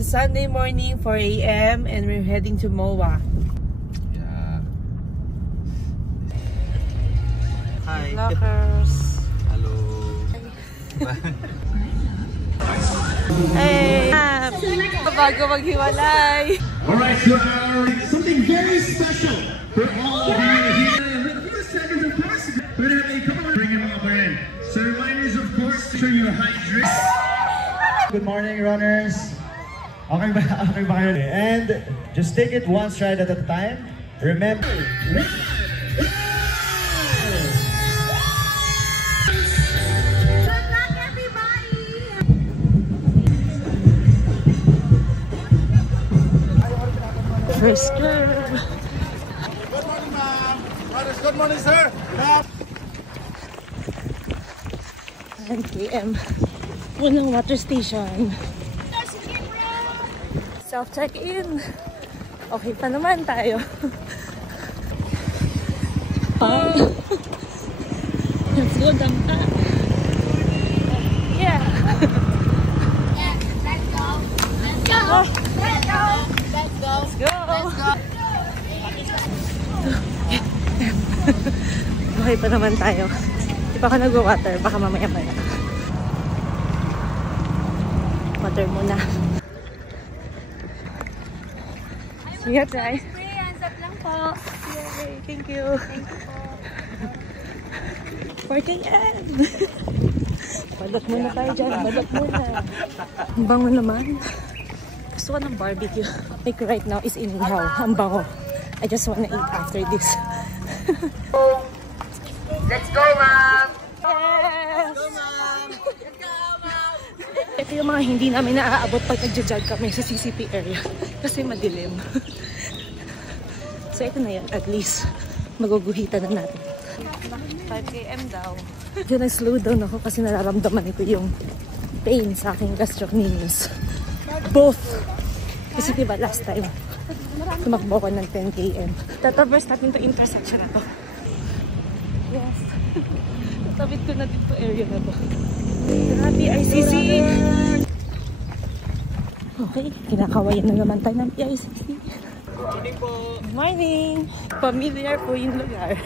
It's a Sunday morning, 4 a.m. and we're heading to MOA. Yeah. Hi. Lockers. Hello. Hey! Bago maghiwalay! Alright, so something very special for all of you here. Come on, bring him over in. So reminders, of course, to show you hydrate. Good morning, runners. Okay ba kayo? And just take it one stride at a time. Remember. First curve. Good morning, ma'am. Good morning, sir. 9 p.m. Unang water station. Self-check-in. Okay pa naman tayo. Let's go, dampa. Yeah. Let's go. Let's go. Oh. Let's go. Let's go. Let's go. Let's go. Okay pa naman tayo. Di pa ka nag-water. Baka mamaya-maya. Water muna. See you, Tay. Hands up lang po. Yay! Thank you. Thank you po. Working end! Balat muna tayo dyan. Balat muna. Ang bango naman. Gusto ko ng barbecue. Like right now is inihaw. Ang bango. I just wanna eat after this. Let's go, ma'am. Yes! Go, ma'am. Let's go, ma'am. Ito yung mga hindi namin naaabot pag nagja-jog kami sa CCP area. Kasi madilim. So ito na yan. At least maguguhitan na natin. 5 km daw. Then slow down ako kasi nararamdaman ko yung pain sa aking gastrocnemius. Both! Kasi diba last time, tumakbo ko ng 10 km. Tataverse natin to intersection na to. Yes. Tatawid ko na din to area na to. Grabe, ICC! Okay, kinakawayan na naman tayo ng PICC. Morning po. Good morning! Familiar po yung lugar.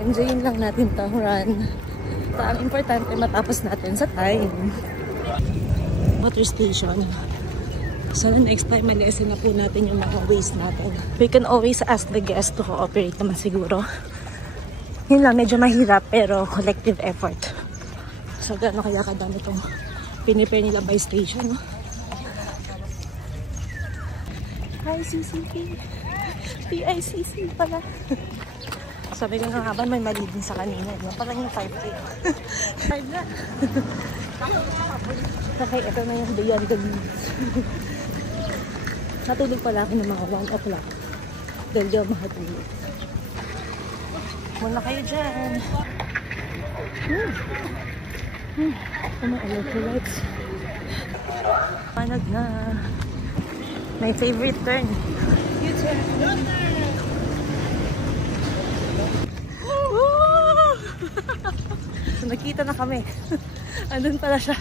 Enjoyin lang natin to run. Ang importante matapos natin sa time. Water station. So next time malisin na po natin yung mga waste natin. We can always ask the guests to cooperate naman siguro. Yun lang, medyo mahirap pero collective effort. So gano'n kaya kadami itong pinipare nila by station. No? Hi CCP! PICC pala. Sabi ko nga ba may mali din sa kanina. No? Parang yung 5K. 5 na. Okay, ito na yung beyond the leaves. Natulog pala ako ng mga 1 o'clock. Dahil di ako makatulog. Muna kayo dyan. Mga electrolytes. Panag na. My favorite turn. U-turn. So, nakita na kami. Andun pala siya.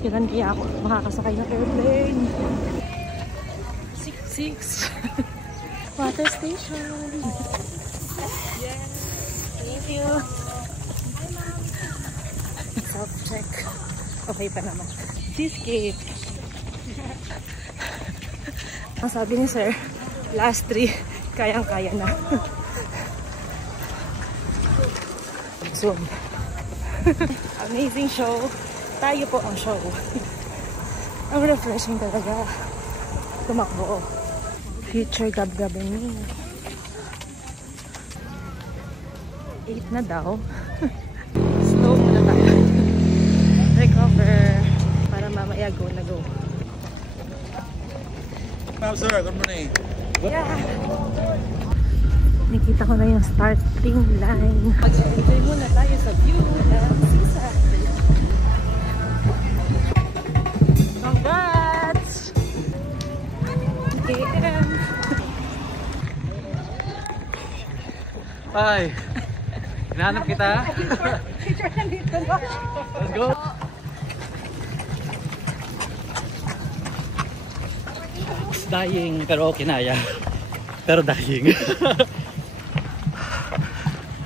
Kailan kaya ako makakasakay ng airplane. 6 Water station. Yes. Thank you. Self-check. Okay pa naman. Cheesecake. Ang sabi ni sir, last 3, kayang-kaya na. Zoom. Amazing show. Tayo po ang show. Ang refreshing talaga. Tumakbo. Future gab-gabini. 8 na daw. Slow muna tayo. Recover. Para mamaya go na go. Ma'am, sir. Good morning. Yeah. Nakita ko na yung starting line. Mag-enjoy muna tayo sa view ng seaside. Congrats! KM! Hi. Hinahanap kita. Picture na dito. Let's go. dying, pero kinaya. Pero dying.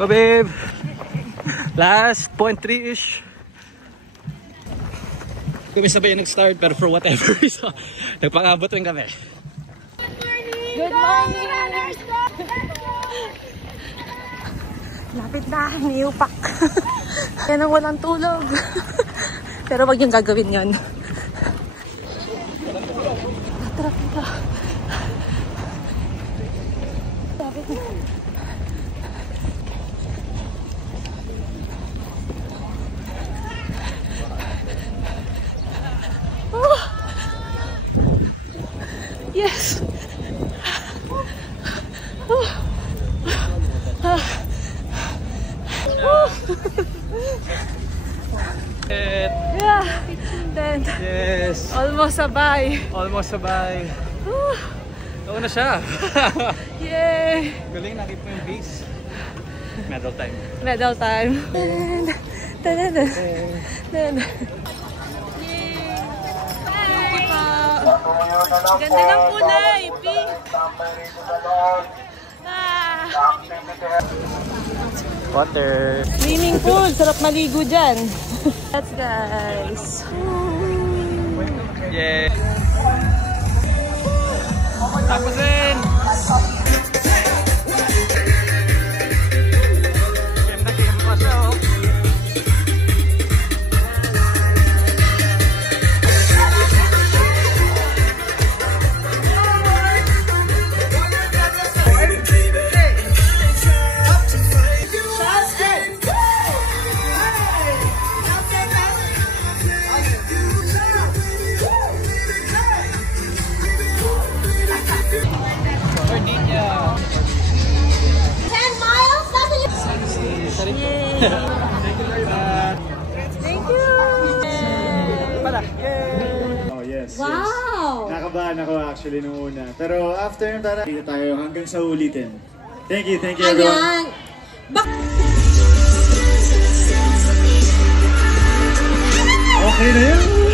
Go babe! Last 0.3-ish. Kami sabay nag-start pero for whatever reason, nagpangabot rin kami. Good morning! Lapit na, niupak. Yan ang walang tulog. Pero wag yung gagawin yun. Tara, tara. Lapit na. Oh! Yes! Oh! Ah! Yeah, then Yes! almost sabay. Almost sabay. Nauna siya. Yay! Galing, nakita mo yung base. Medal time. Medal time. Ganda ng kulay, pink. Ah. Water. Swimming pool, sarap maligo dyan. Let's guys. Yeah. Tapos rin. Game pa siya, oh. Thank you! Oh, yes. Wow! Yes. Nakabahan ako actually nung una. Pero after yung tara, dito tayo hanggang sa ulitin. Thank you everyone. Ayan! Okay na yun.